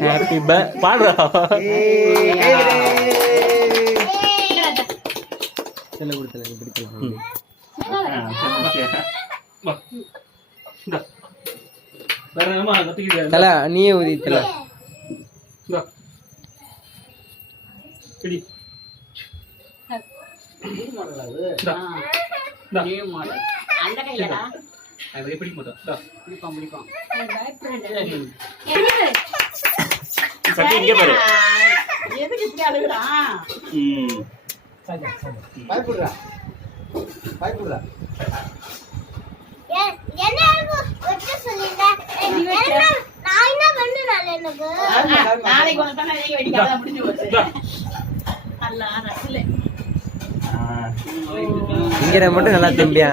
happy பாடுறா செல்ல கொடுத்தல பிடிக்கலாம் தல நீயே ஊதி தல இங்க மட்டும் நல்லா திரும்பியா